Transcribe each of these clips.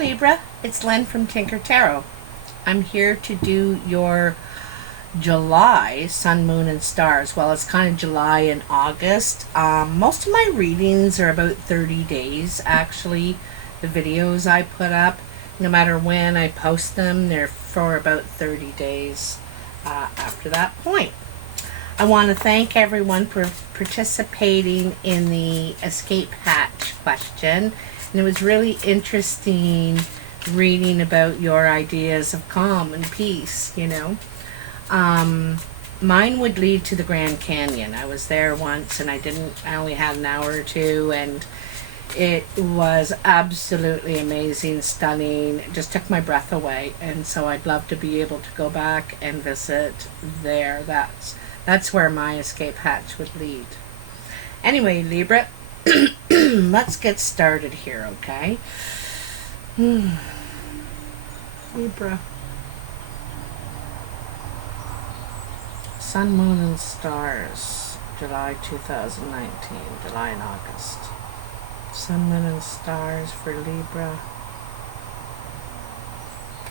Libra, it's Len from Tinker Tarot. I'm here to do your July Sun, Moon, and Stars. Well, it's kind of July and August. Most of my readings are about 30 days, actually. The videos I put up, no matter when I post them, they're for about 30 days after that point. I want to thank everyone for participating in the escape hatch question. And it was really interesting reading about your ideas of calm and peace, you know. Mine would lead to the Grand Canyon. I was there once and I only had an hour or two, and it was absolutely amazing, stunning. It just took my breath away, and so I'd love to be able to go back and visit there. That's where my escape hatch would lead. Anyway, Libra, let's get started here, okay? Libra. Sun, Moon, and Stars. July 2019. July and August. Sun, Moon, and Stars for Libra.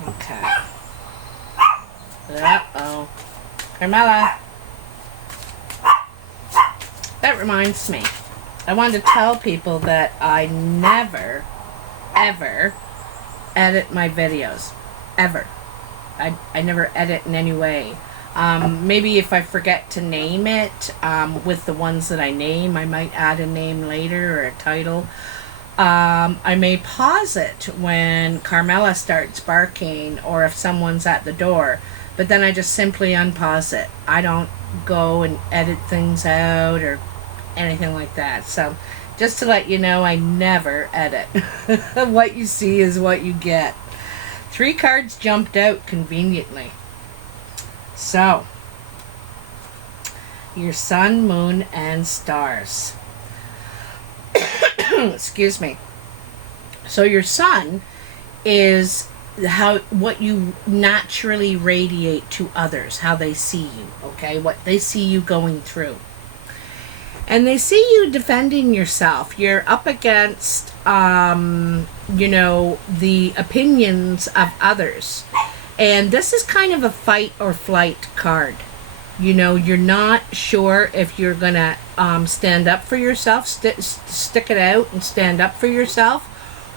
Okay. Uh-oh. Carmela. That reminds me. I wanted to tell people that I never, ever edit my videos. Ever. I never edit in any way. Maybe if I forget to name it, with the ones that I name, I might add a name later or a title. I may pause it when Carmela starts barking or if someone's at the door, but then I just simply unpause it. I don't go and edit things out or anything like that. So just to let you know, I never edit. What you see is what you get. 3 cards jumped out conveniently. So, your Sun, Moon, and Stars. Excuse me. So your Sun is what you naturally radiate to others, how they see you, okay? What they see you going through. And they see you defending yourself. You're up against, you know, the opinions of others. And this is kind of a fight or flight card. You know, you're not sure if you're going to stand up for yourself, stick it out and stand up for yourself,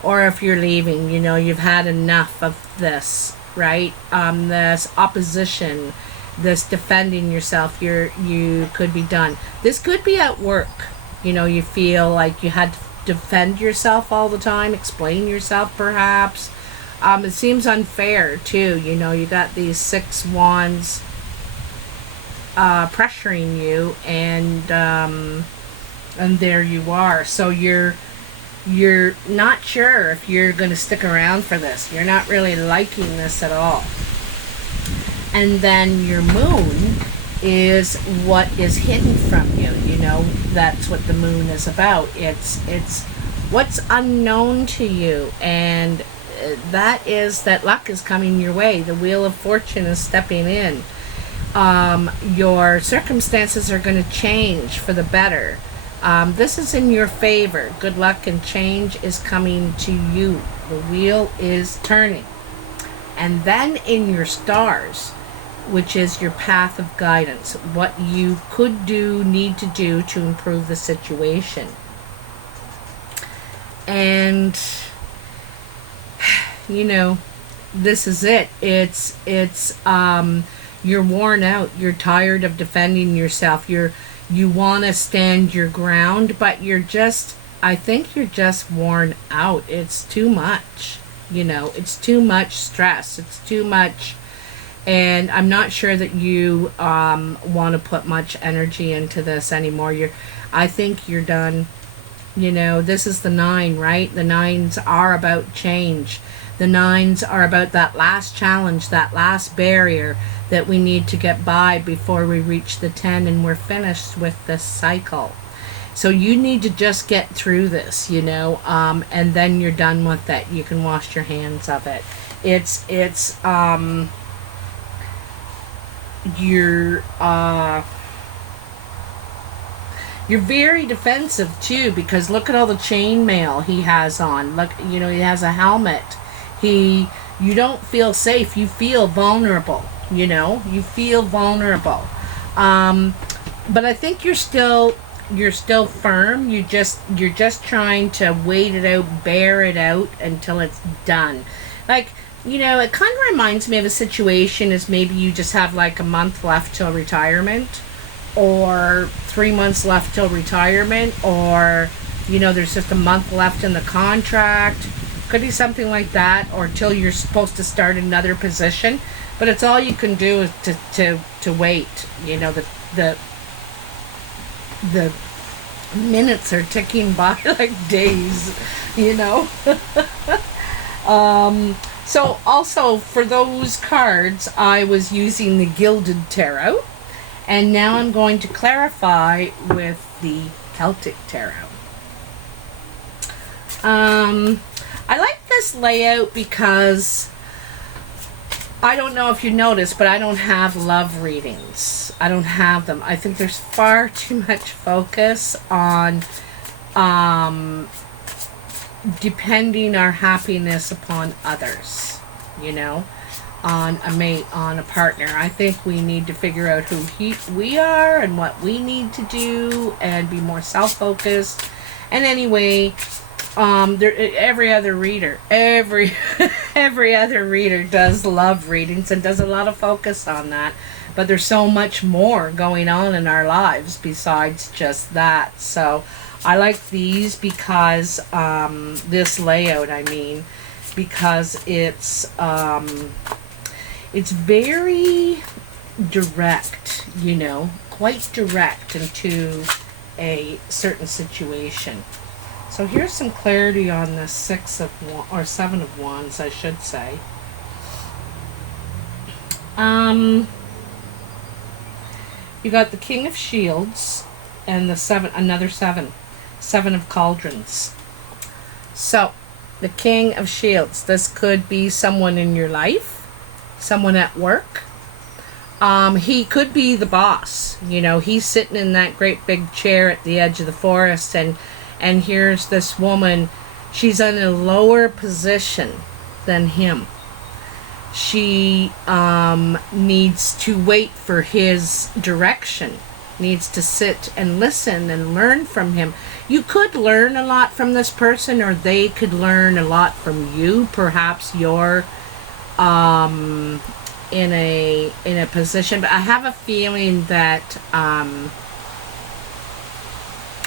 or if you're leaving. You know, you've had enough of this, right? This opposition, this defending yourself, you could be done. This could be at work. You know, you feel like you had to defend yourself all the time, explain yourself perhaps. It seems unfair too. You know, you got these 6 wands pressuring you, and there you are. So you're not sure if you're going to stick around for this. You're not really liking this at all. And then your moon is what is hidden from you. You know, that's what the moon is about. It's what's unknown to you, and that is that luck is coming your way. The wheel of fortune is stepping in. Your circumstances are going to change for the better. This is in your favor. Good luck and change is coming to you. The wheel is turning. And then in your stars, which is your path of guidance, what you could do, need to do to improve the situation. And you know, this is it. It's you're worn out. You're tired of defending yourself. You want to stand your ground, but I think you're just worn out. It's too much. You know, it's too much stress. It's too much. And I'm not sure that you want to put much energy into this anymore. I think you're done. You know, this is the 9, right? The 9s are about change. The 9s are about that last challenge, that last barrier that we need to get by before we reach the 10 and we're finished with this cycle. So you need to just get through this, you know, and then you're done with it. You can wash your hands of it. You're very defensive too, because look at all the chain mail he has on. Look, you know, he has a helmet You don't feel safe. You feel vulnerable. You feel vulnerable. But I think you're still firm. You're just trying to wait it out, bear it out until it's done. Like, it kind of reminds me of a situation as maybe you just have like a month left till retirement, or 3 months left till retirement, or there's just a month left in the contract. Could be something like that, or till you're supposed to start another position. But it's all you can do is to wait. The minutes are ticking by like days. So also for those cards, I was using the Guilded Tarot, and now I'm going to clarify with the Celtic Tarot. I like this layout because I don't know if you noticed, but I don't have love readings. I don't have them. I think there's far too much focus on depending our happiness upon others, on a mate, on a partner. I think we need to figure out who we are and what we need to do and be more self-focused. And anyway, every other reader does love readings and does a lot of focus on that, but there's so much more going on in our lives besides just that. So I like these because this layout, because it's very direct, quite direct into a certain situation. So here's some clarity on the Seven of Wands, I should say. You got the King of Shields and the another Seven of Cauldrons. So the King of Shields, this could be someone in your life, someone at work. He could be the boss. He's sitting in that great big chair at the edge of the forest, and here's this woman. She's in a lower position than him. She needs to wait for his direction, needs to sit and listen and learn from him. You could learn a lot from this person, or they could learn a lot from you. Perhaps you're in a position, but I have a feeling that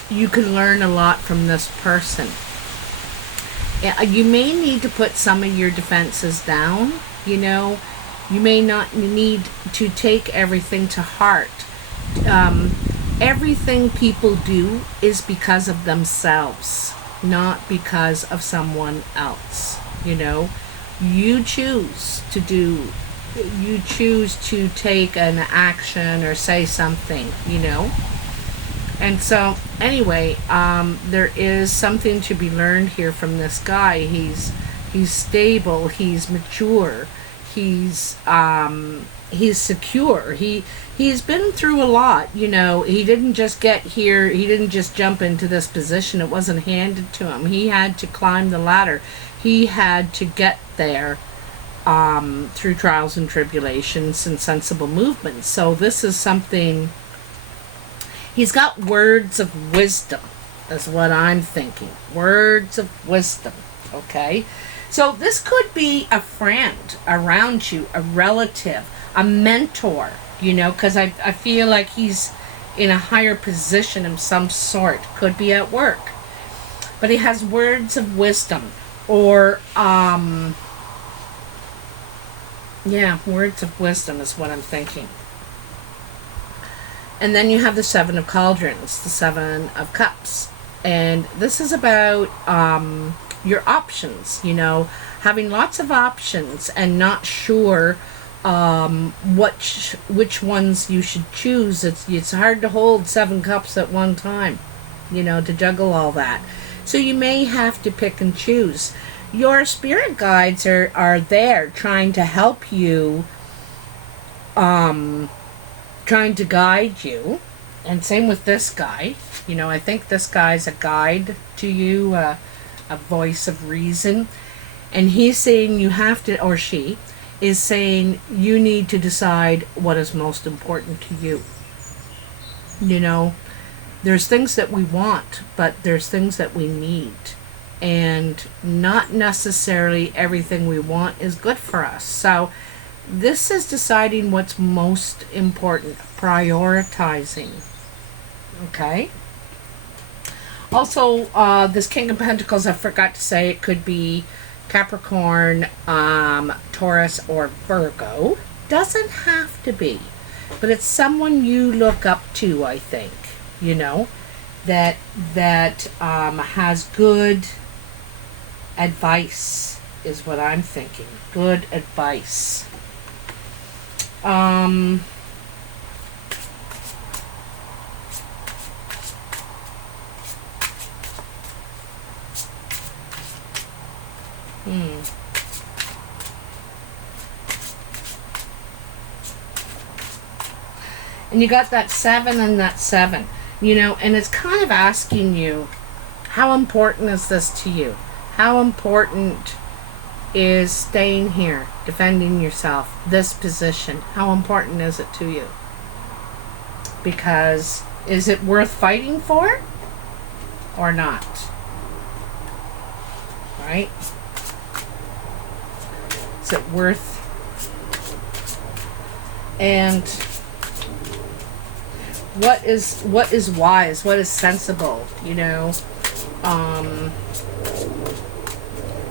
you can learn a lot from this person. You may need to put some of your defenses down. You may not need to take everything to heart. Everything people do is because of themselves, not because of someone else. You choose to do, you choose to take an action or say something, And so, anyway, there is something to be learned here from this guy. He's stable. He's mature. He's secure. He's been through a lot. He didn't just get here. He didn't just jump into this position. It wasn't handed to him. He had to climb the ladder. He had to get there through trials and tribulations and sensible movements. So this is something. He's got words of wisdom, is what I'm thinking. Words of wisdom, okay? So this could be a friend around you, a relative, a mentor, because I feel like he's in a higher position of some sort. Could be at work. But he has words of wisdom, or, words of wisdom is what I'm thinking. And then you have the Seven of Cauldrons, the Seven of Cups. And this is about your options, having lots of options and not sure which ones you should choose. It's hard to hold 7 cups at one time, to juggle all that. So you may have to pick and choose. Your spirit guides are there trying to help you, trying to guide you, and same with this guy. I think this guy's a guide to you, a voice of reason, And he's saying you have to, or she is saying you need to decide what is most important to you. You know, there's things that we want, but there's things that we need. And not necessarily everything we want is good for us. So this is deciding what's most important, prioritizing. Okay? Also, this King of Pentacles, I forgot to say, it could be Capricorn, Taurus, or Virgo. Doesn't have to be. But it's someone you look up to, I think. You know? That has good advice, is what I'm thinking. Good advice. And you got that 7 and that 7. You know, and it's kind of asking you, how important is this to you? How important is staying here, defending yourself, this position? How important is it to you? Because is it worth fighting for or not? Right? Is it worth? And what is wise? What is sensible? You know,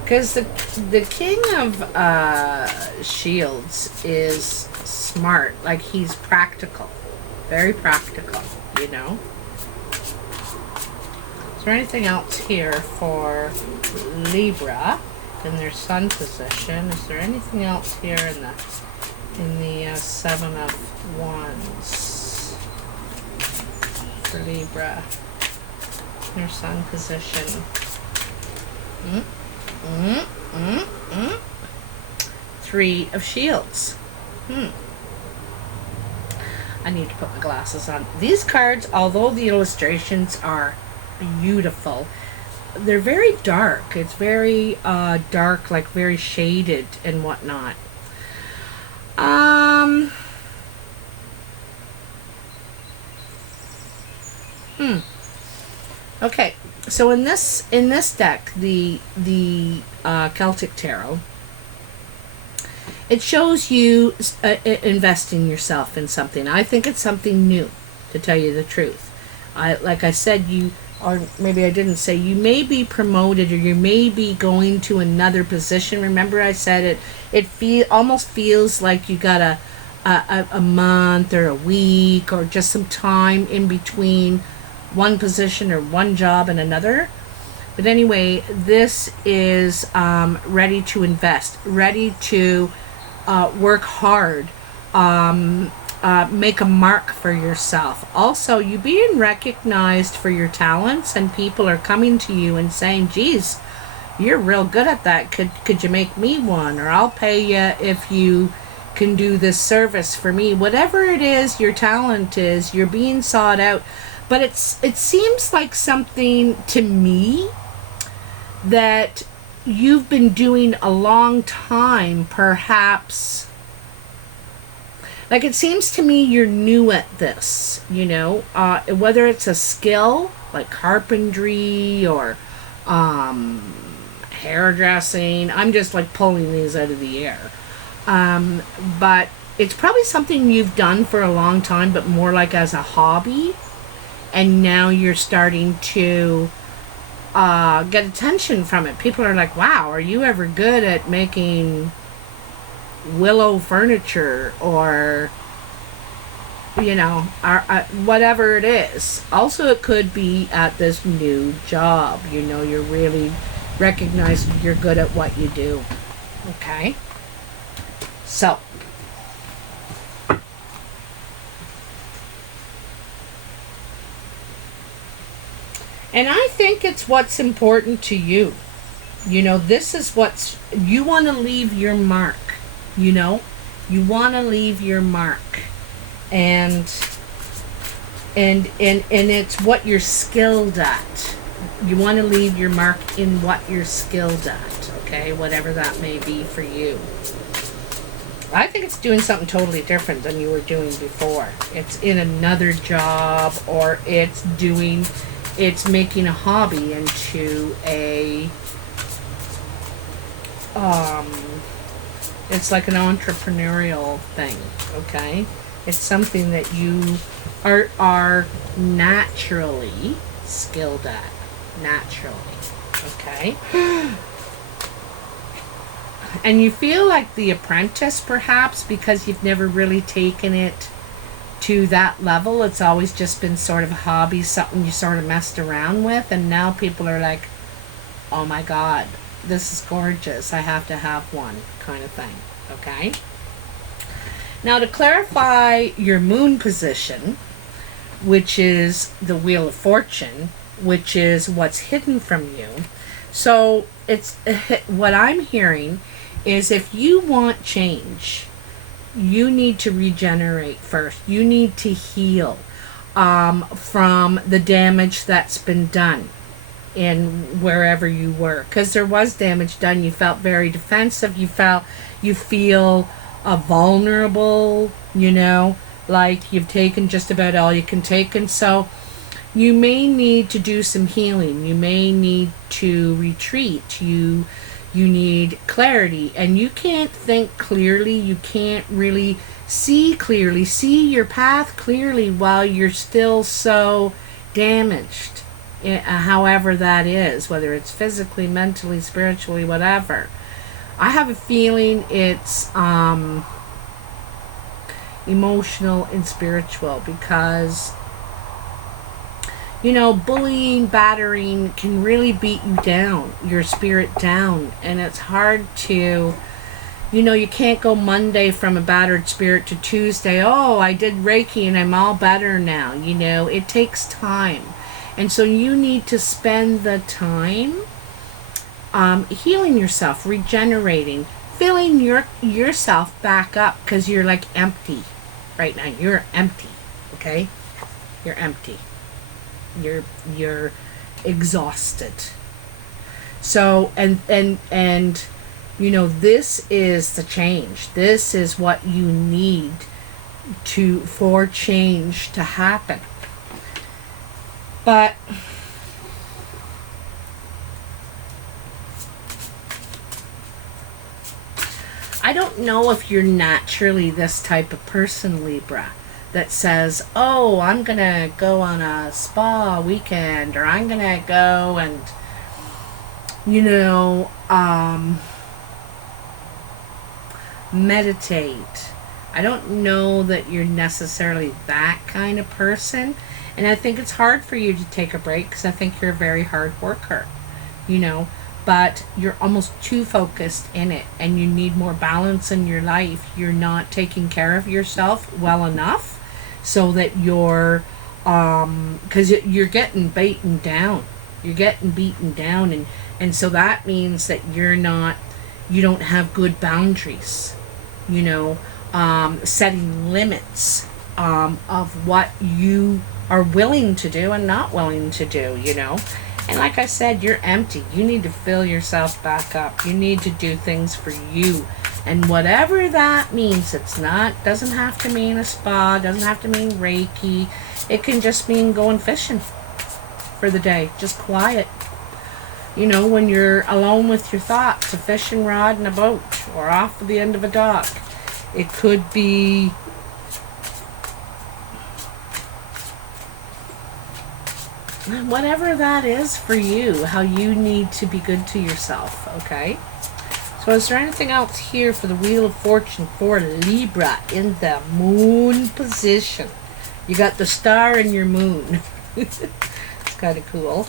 because the King of Shields is smart. Like, he's practical, very practical. You know. Is there anything else here for Libra in their Sun position? Is there anything else here in the 7 of Wands for Libra, their Sun position? 3 of Shields. I need to put my glasses on. These cards, although the illustrations are beautiful, they're very dark. It's very dark, like very shaded and whatnot. Okay, so in this deck, the Celtic Tarot, it shows you investing yourself in something. I think it's something new, to tell you the truth. Like I said, or maybe I didn't say, you may be promoted, or you may be going to another position. Remember I said it almost feels like you got a month or a week or just some time in between one position or one job and another. But anyway, this is ready to invest, ready to work hard, make a mark for yourself. Also, you being recognized for your talents, and people are coming to you and saying, geez, you're real good at that. Could you make me one? Or I'll pay you if you can do this service for me. Whatever it is, your talent is, you're being sought out. But it seems like something to me that you've been doing a long time, perhaps. Like, it seems to me you're new at this, you know, whether it's a skill like carpentry or hairdressing. I'm just like pulling these out of the air. But it's probably something you've done for a long time, but more like as a hobby. And now you're starting to get attention from it. People are like, wow, are you ever good at making willow furniture? Or, you know, whatever it is. Also, it could be at this new job. You know, you're really recognized, you're good at what you do. Okay? So, and I think it's what's important to you. You know, this is you want to leave your mark. You know, you want to leave your mark. And it's what you're skilled at. You want to leave your mark in what you're skilled at, okay? okay? Whatever that may be for you. I think it's doing something totally different than you were doing before. It's in another job, or it's making a hobby into a, it's like an entrepreneurial thing, okay? It's something that you are naturally skilled at, naturally, okay? And you feel like the apprentice, perhaps, because you've never really taken it to that level. It's always just been sort of a hobby, something you sort of messed around with, and now people are like, oh my God, this is gorgeous, I have to have one, kind of thing, okay? Now, to clarify your moon position, which is the Wheel of Fortune, which is what's hidden from you. So it's what I'm hearing is, if you want change, you need to regenerate first. You need to heal from the damage that's been done in wherever you were, because there was damage done. You felt very defensive. You feel vulnerable, you know, like you've taken just about all you can take. And so you may need to do some healing. You may need to retreat. You need clarity, and you can't think clearly. You can't really see clearly, see your path clearly while you're still so damaged, however that is, whether it's physically, mentally, spiritually, whatever. I have a feeling it's emotional and spiritual, because, you know, bullying, battering can really beat you down, your spirit down. And it's hard to, you know, you can't go Monday from a battered spirit to Tuesday, oh, I did Reiki and I'm all better now. You know, it takes time. And so you need to spend the time healing yourself, regenerating, filling yourself back up, because you're like empty right now. You're empty, okay? You're empty. You're exhausted. So and you know, this is the change. This is what you need for change to happen. But I don't know if you're naturally this type of person, Libra, that says, oh, I'm going to go on a spa weekend, or I'm going to go and, you know, meditate. I don't know that you're necessarily that kind of person. And I think it's hard for you to take a break, because I think you're a very hard worker, you know, but you're almost too focused in it, and you need more balance in your life. You're not taking care of yourself well enough, so that you're, because you're getting beaten down. You're getting beaten down, and so that means that you don't have good boundaries, you know, setting limits of what you are willing to do and not willing to do, you know. And like I said, you're empty. You need to fill yourself back up. You need to do things for you. And whatever that means, doesn't have to mean a spa, doesn't have to mean Reiki. It can just mean going fishing for the day. Just quiet. You know, when you're alone with your thoughts, a fishing rod and a boat, or off at the end of a dock. It could be whatever that is for you, how you need to be good to yourself, okay? So is there anything else here for the Wheel of Fortune for Libra in the moon position? You got the star in your moon. It's kind of cool.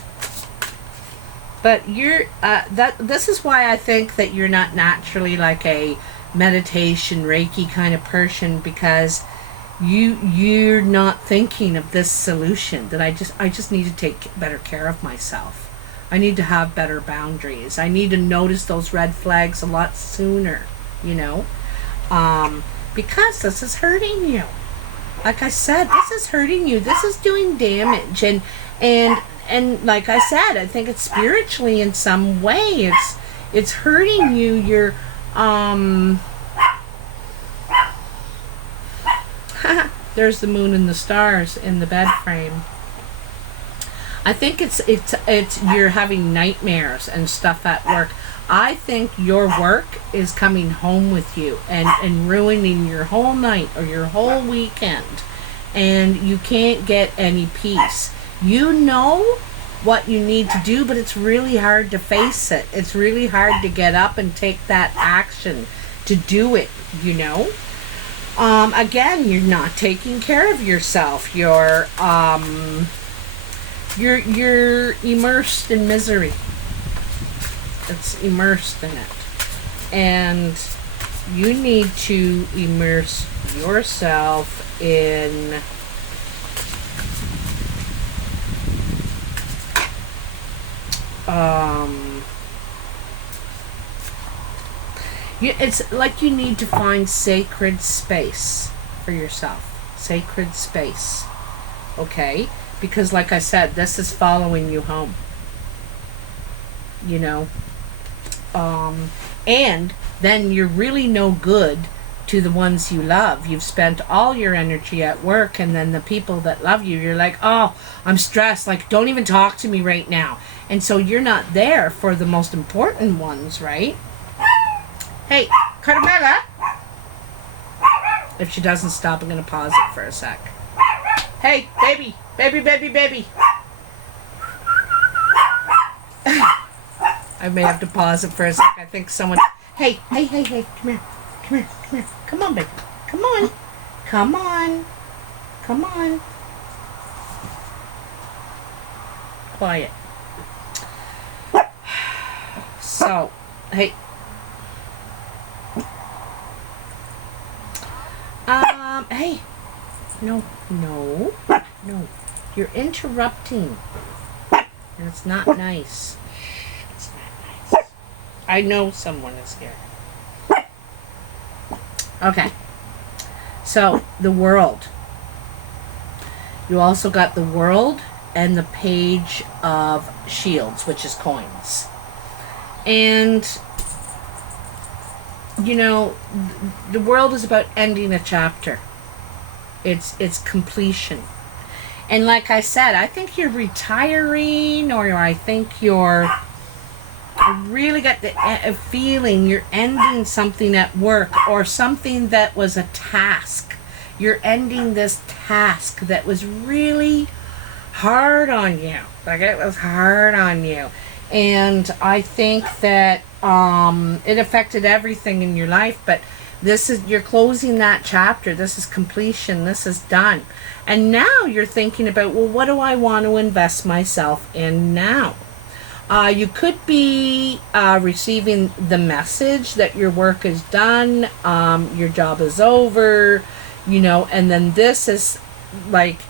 But you're this is why I think that you're not naturally like a meditation Reiki kind of person, because you're not thinking of this solution that I just need to take better care of myself. I need to have better boundaries. I need to notice those red flags a lot sooner, you know, because this is hurting you. Like I said, this is hurting you. This is doing damage, and like I said, I think it's spiritually in some way. It's hurting you. You're, there's the moon and the stars in the bed frame. I think it's you're having nightmares and stuff at work. I think your work is coming home with you and ruining your whole night or your whole weekend, and you can't get any peace. You know what you need to do, but it's really hard to face it. It's really hard to get up and take that action to do it, you know. Again, you're not taking care of yourself. You're immersed in misery. It's immersed in it. And you need to immerse yourself in it's like you need to find sacred space for yourself. Sacred space. Okay? Because like I said, this is following you home. You know? And then you're really no good to the ones you love. You've spent all your energy at work, and then the people that love you, you're like, oh, I'm stressed. Like, don't even talk to me right now. And so you're not there for the most important ones, right? Hey, Carmela! If she doesn't stop, I'm going to pause it for a sec. Hey, baby! Baby, baby, baby! I may have to pause it for a sec. I think someone... Hey, hey, hey, hey, come here. Come here, come here. Come on, baby. Come on. Come on. Come on. Quiet. So, hey. Hey. No. You're interrupting. And it's not nice. It's not nice. I know someone is here. Okay. So, the world. You also got the world and the page of shields, which is coins. And, you know, the world is about ending a chapter. It's completion. And like I said, I think you're retiring, or I think you're... I really got the feeling you're ending something at work, or something that was a task. You're ending this task that was really hard on you. Like, it was hard on you. And I think that it affected everything in your life, but you're closing that chapter. This is completion. This is done. And now you're thinking about, well, what do I want to invest myself in now? You could be receiving the message that your work is done, your job is over, you know, and then this is like,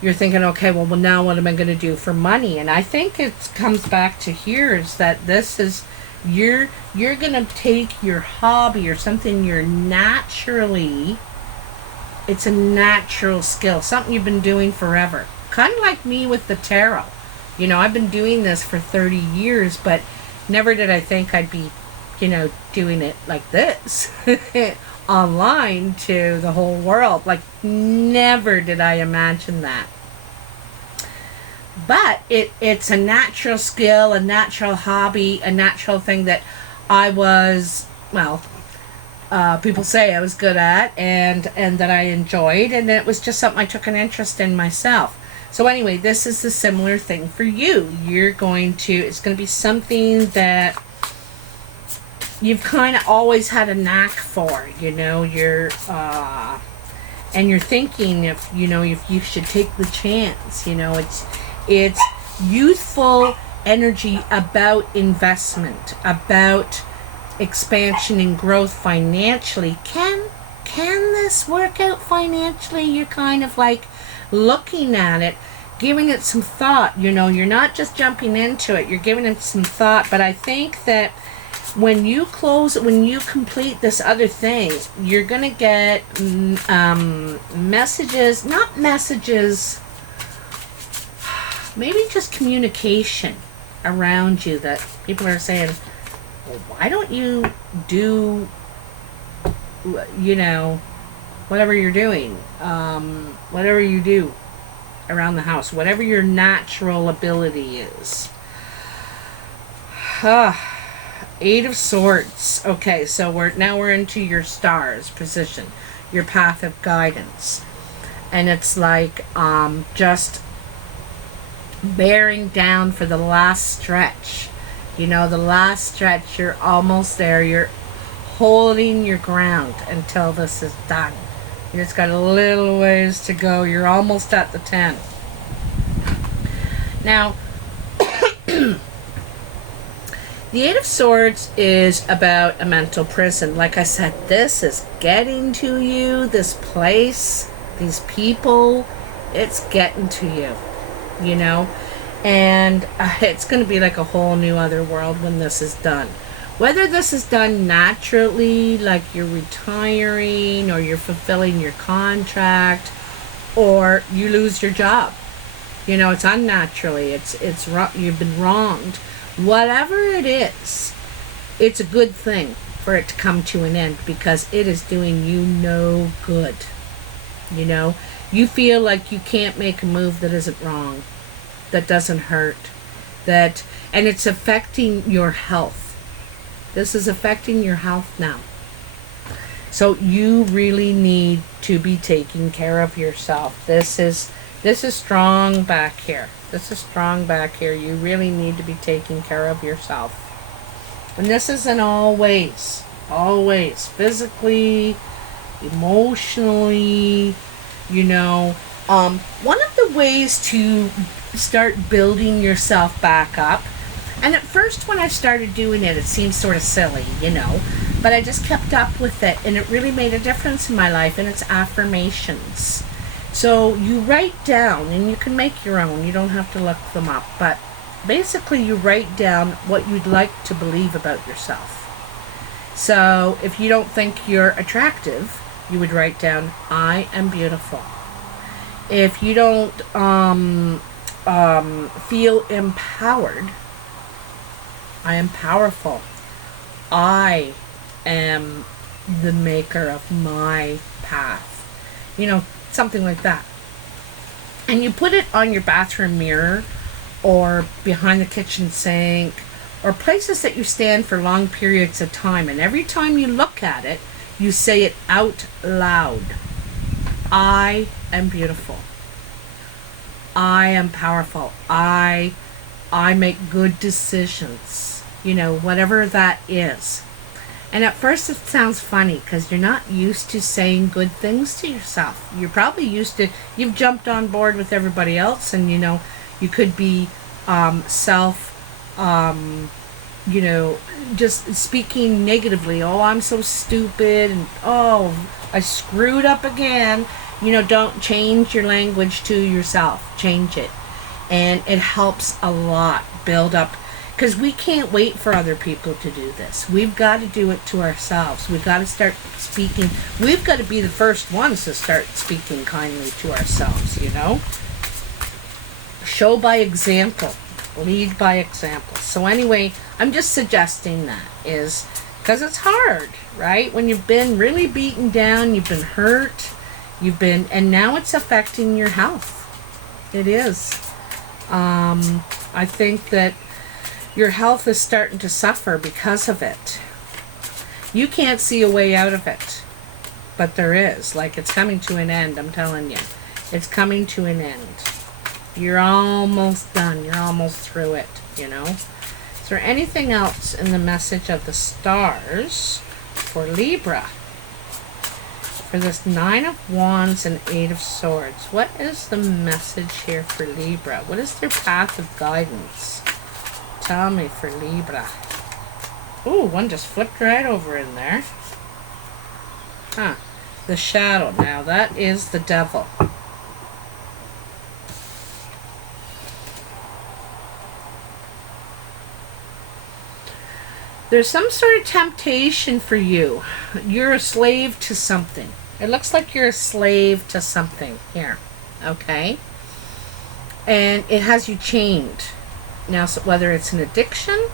you're thinking, okay, well now what am I going to do for money? And I think it comes back to here is that this is, you're going to take your hobby or something you're naturally, it's a natural skill, something you've been doing forever. Kind of like me with the tarot. You know, I've been doing this for 30 years, but never did I think I'd be, you know, doing it like this online to the whole world. Like, never did I imagine that. But it's a natural skill, a natural hobby, a natural thing that I was, well, people say I was good at and that I enjoyed, and it was just something I took an interest in myself. So anyway, this is a similar thing for you. It's going to be something that you've kind of always had a knack for, you know, and you're thinking if you should take the chance, you know, it's youthful energy about investment, about expansion and growth financially. Can this work out financially? You're kind of like looking at it, giving it some thought. You know, you're not just jumping into it, you're giving it some thought. But I think that when you complete this other thing, you're gonna get messages, maybe just communication around you that people are saying, well, why don't you do, you know, whatever you're doing, whatever you do around the house, whatever your natural ability is. Eight of Swords. Okay, so we're into your stars position, your path of guidance. And it's like just bearing down for the last stretch. You know, the last stretch, you're almost there. You're holding your ground until this is done. You just got a little ways to go. You're almost at the 10. Now, the Eight of Swords is about a mental prison. Like I said, this is getting to you. This place, these people, it's getting to you, you know. And it's going to be like a whole new other world when this is done. Whether this is done naturally, like you're retiring or you're fulfilling your contract, or you lose your job. You know, it's unnaturally. It's you've been wronged. Whatever it is, it's a good thing for it to come to an end, because it is doing you no good. You know, you feel like you can't make a move that isn't wrong, that doesn't hurt, and it's affecting your health. This is affecting your health now. So you really need to be taking care of yourself. This is strong back here. This is strong back here. You really need to be taking care of yourself. And this is in all ways. Always. Physically, emotionally, you know. One of the ways to start building yourself back up, and at first when I started doing it, it seemed sort of silly, you know, but I just kept up with it, and it really made a difference in my life, and it's affirmations. So you write down, and you can make your own, you don't have to look them up, but basically you write down what you'd like to believe about yourself. So if you don't think you're attractive, you would write down, I am beautiful. If you don't feel empowered, I am powerful. I am the maker of my path. You know, something like that. And you put it on your bathroom mirror, or behind the kitchen sink, or places that you stand for long periods of time. And every time you look at it, you say it out loud. I am beautiful. I am powerful. I make good decisions. You know, whatever that is. And at first it sounds funny because you're not used to saying good things to yourself. You're probably used to, you've jumped on board with everybody else, and you know, you could be you know, just speaking negatively. Oh, I'm so stupid, and oh, I screwed up again. You know, don't change your language to yourself. Change it. And it helps a lot build up, because we can't wait for other people to do this. We've got to do it to ourselves. We've got to start speaking. We've got to be the first ones to start speaking kindly to ourselves, you know? Show by example. Lead by example. So anyway, I'm just suggesting that is because it's hard, right? When you've been really beaten down, you've been hurt, and now it's affecting your health. It is. I think that your health is starting to suffer because of it. You can't see a way out of it, but there is. Like, it's coming to an end, I'm telling you. It's coming to an end. You're almost done. You're almost through it, you know. Is there anything else in the message of the stars for Libra? For this 9 of Wands and 8 of Swords. What is the message here for Libra? What is their path of guidance? Tell me for Libra. Ooh, one just flipped right over in there. Huh. The shadow. Now, that is the devil. There's some sort of temptation for you. You're a slave to something. It looks like you're a slave to something here. Okay? And it has you chained. Now, so whether it's an addiction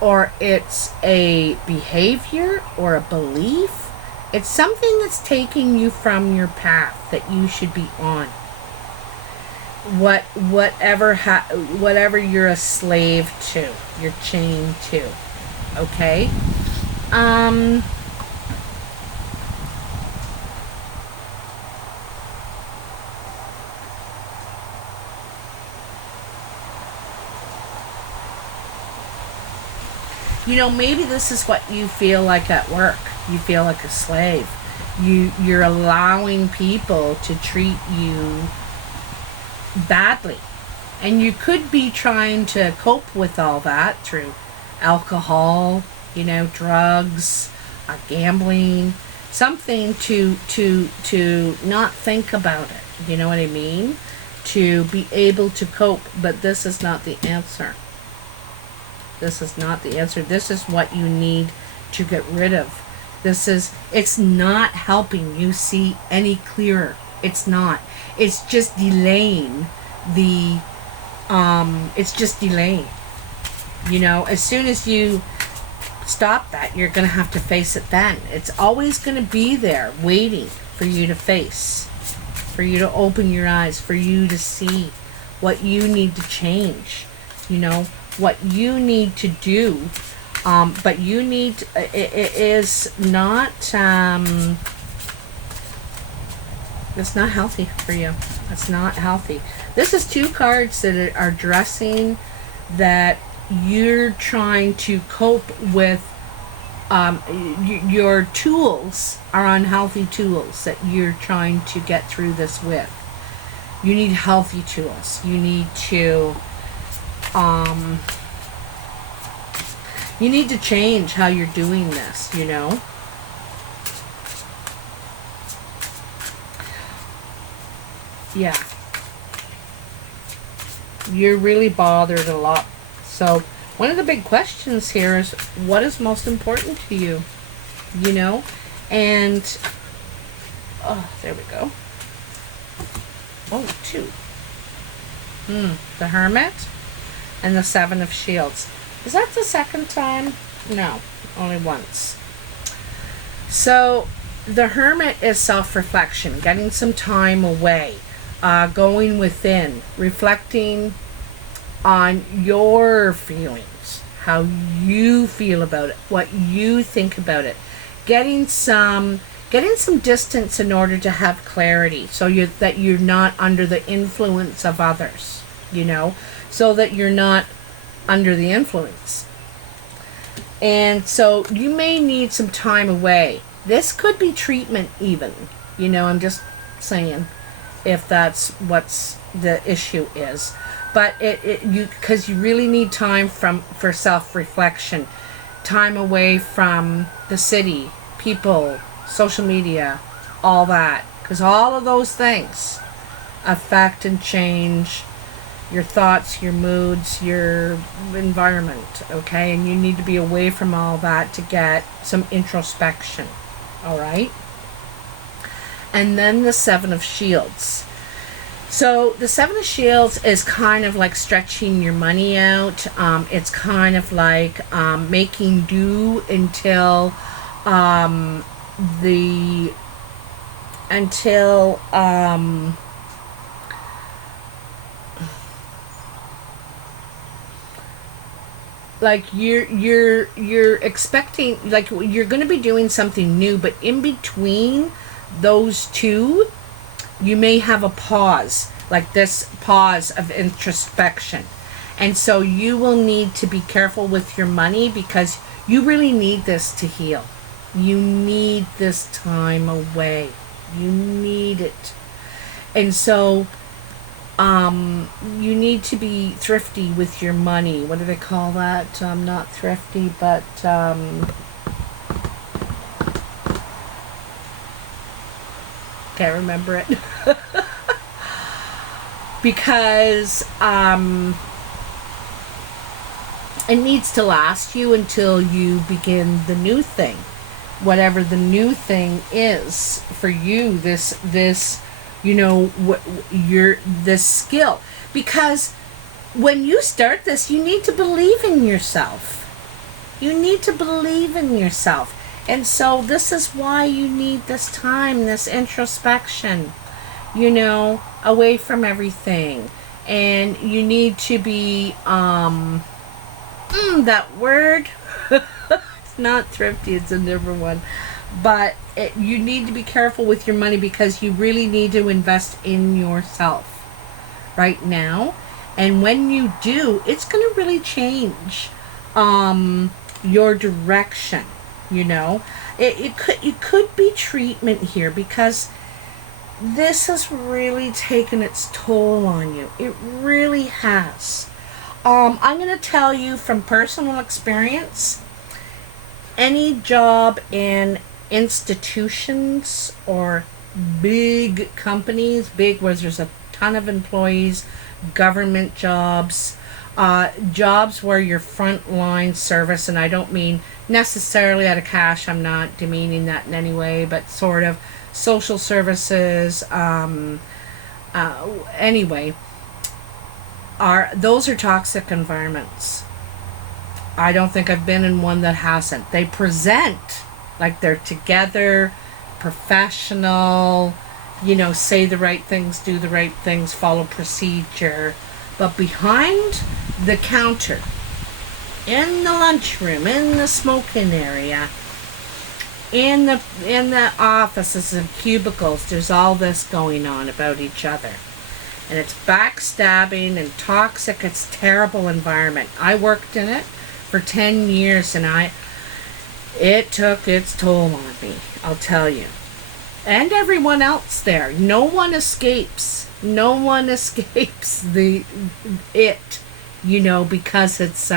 or it's a behavior or a belief. It's something that's taking you from your path that you should be on. Whatever you're a slave to, you're chained to. Okay? You know, maybe this is what you feel like at work. You feel like a slave. You're allowing people to treat you badly. And you could be trying to cope with all that through alcohol, you know, drugs, gambling, something to not think about it. You know what I mean? To be able to cope, but this is not the answer. This is not the answer. This is what you need to get rid of. It's not helping you see any clearer. It's not. It's just delaying it's just delaying. You know, as soon as you stop that, you're going to have to face it then. It's always going to be there waiting for you to face, for you to open your eyes, for you to see what you need to change, you know, what you need to do. But you need, it is not, it's not healthy for you. It's not healthy. This is two cards that are addressing that you're trying to cope with. Your tools are unhealthy tools that you're trying to get through this with. You need healthy tools. You need to change how you're doing this, you know. Yeah. You're really bothered a lot. So one of the big questions here is, what is most important to you? You know? And, oh, there we go. Oh, two. The Hermit and the Seven of Shields. Is that the second time? No, only once. So the Hermit is self-reflection, getting some time away, going within, reflecting on your feelings, how you feel about it, what you think about it, getting some distance in order to have clarity, so that you're not under the influence of others, you know, so that you're not under the influence. And so you may need some time away. This could be treatment even, you know, I'm just saying, if that's what's the issue is. But because you really need time for self-reflection, time away from the city, people, social media, all that, because all of those things affect and change your thoughts, your moods, your environment, okay? And you need to be away from all that to get some introspection, all right? And then the Seven of Shields. So the Seven of Shields is kind of like stretching your money out. It's kind of like making do until like you're expecting, like you're going to be doing something new, but in between those two, you may have a pause, like this pause of introspection. And so you will need to be careful with your money, because you really need this to heal. You need this time away. You need it. And so you need to be thrifty with your money. What do they call that? Not thrifty, but can't remember it. Because it needs to last you until you begin the new thing, whatever the new thing is for you. This you know, this skill, because when you start this, you need to believe in yourself. You need to believe in yourself. And so this is why you need this time, this introspection, you know, away from everything. And you need to be, that word, it's not thrifty, it's a different one. But you need to be careful with your money, because you really need to invest in yourself right now. And when you do, it's going to really change your direction, you know. It could be treatment here, because this has really taken its toll on you. It really has. I'm going to tell you from personal experience, any job in institutions or big companies, big where there's a ton of employees, government jobs, jobs where you're frontline service, and I don't mean necessarily out of cash, I'm not demeaning that in any way, but sort of social services, anyway, those are toxic environments. I don't think I've been in one that hasn't. They present like they're together, professional, you know, say the right things, do the right things, follow procedure. But behind the counter, in the lunchroom, in the smoking area, in the offices and cubicles, there's all this going on about each other. And it's backstabbing and toxic. It's a terrible environment. I worked in it for 10 years, and it took its toll on me, I'll tell you. And everyone else there. No one escapes. No one escapes it, you know, because it's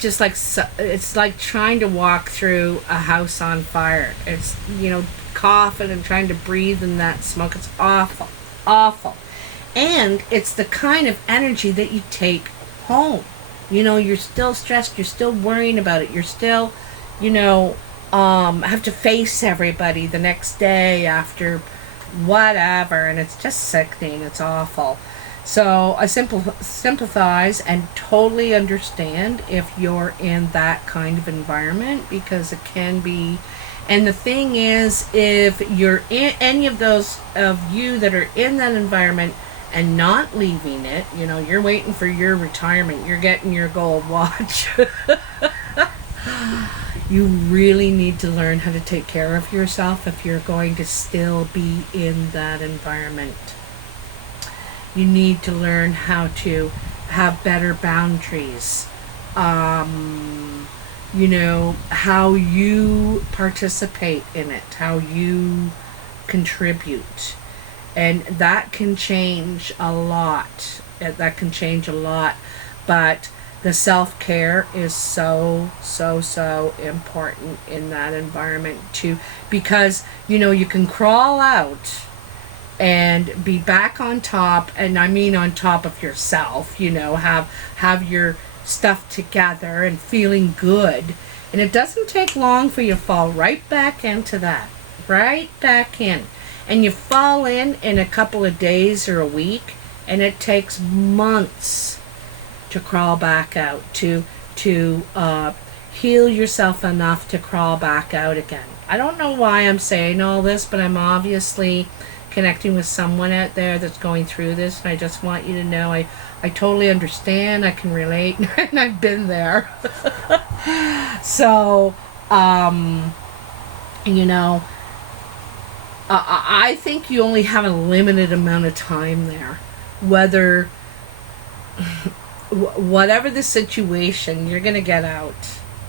just like, it's like trying to walk through a house on fire. It's, you know, coughing and trying to breathe in that smoke. It's awful, awful. And it's the kind of energy that you take home. You know, you're still stressed, you're still worrying about it, you're still, you know, have to face everybody the next day after whatever, and it's just sickening, it's awful. So I sympathize and totally understand if you're in that kind of environment, because it can be. And the thing is, if you're in any of those of you that are in that environment and not leaving it, you know, you're waiting for your retirement, you're getting your gold watch. You really need to learn how to take care of yourself if you're going to still be in that environment. You need to learn how to have better boundaries. You know, how you participate in it, how you contribute. And that can change a lot. That can change a lot. But the self-care is so, so, so important in that environment too. Because, you know, you can crawl out and be back on top, and I mean on top of yourself, you know, have your stuff together and feeling good. And it doesn't take long for you to fall right back into that. Right back in. And you fall in a couple of days or a week, and it takes months to crawl back out, to heal yourself enough to crawl back out again. I don't know why I'm saying all this, but I'm obviously connecting with someone out there that's going through this, and I just want you to know I totally understand, I can relate, and I've been there. So, you know, I think you only have a limited amount of time there. Whatever the situation, you're going to get out.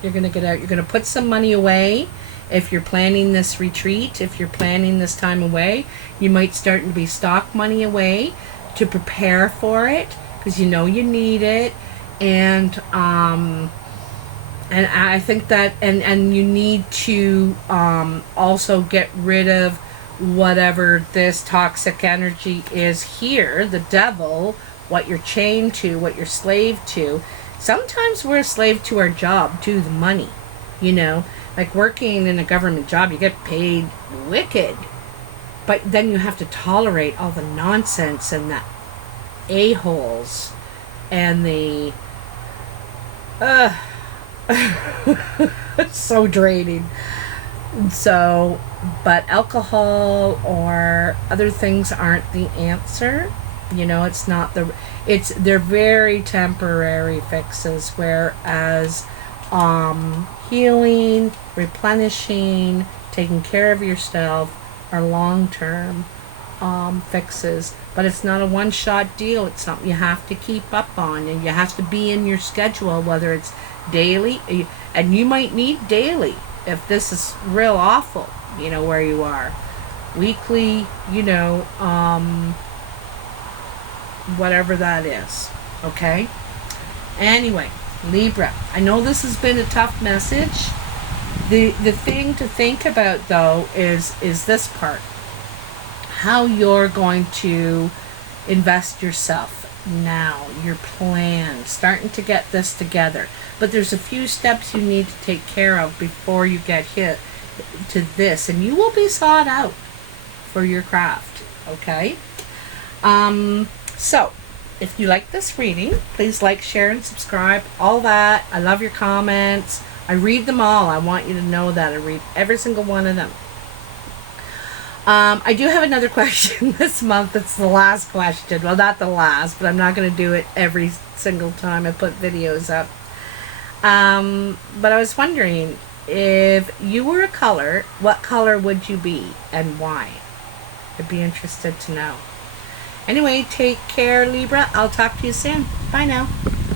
You're going to get out. You're going to put some money away. If you're planning this retreat, if you're planning this time away, you might start to be stock money away to prepare for it, because you know you need it. And I think that, and you need to also get rid of whatever this toxic energy is here, the devil, what you're chained to, what you're slave to. Sometimes we're a slave to our job, to the money, you know. Like working in a government job, you get paid wicked, but then you have to tolerate all the nonsense and the a-holes and the So draining. So, but alcohol or other things aren't the answer. You know, it's not they're very temporary fixes, whereas healing, replenishing, taking care of yourself are long-term fixes. But it's not a one-shot deal. It's something you have to keep up on, and you have to be in your schedule, whether it's daily, and you might need daily if this is real awful, you know, where you are. Weekly, you know, whatever that is. Okay? Anyway, Libra, I know this has been a tough message. The thing to think about, though, is this part. How you're going to invest yourself now, your plan, starting to get this together. But there's a few steps you need to take care of before you get hit to this, and you will be sought out for your craft. Okay? So, if you like this reading, please like, share, and subscribe. All that. I love your comments. I read them all. I want you to know that. I read every single one of them. I do have another question this month. It's the last question. Well, not the last, but I'm not going to do it every single time I put videos up. But I was wondering, if you were a color, what color would you be and why? I'd be interested to know. Anyway, take care, Libra. I'll talk to you soon. Bye now.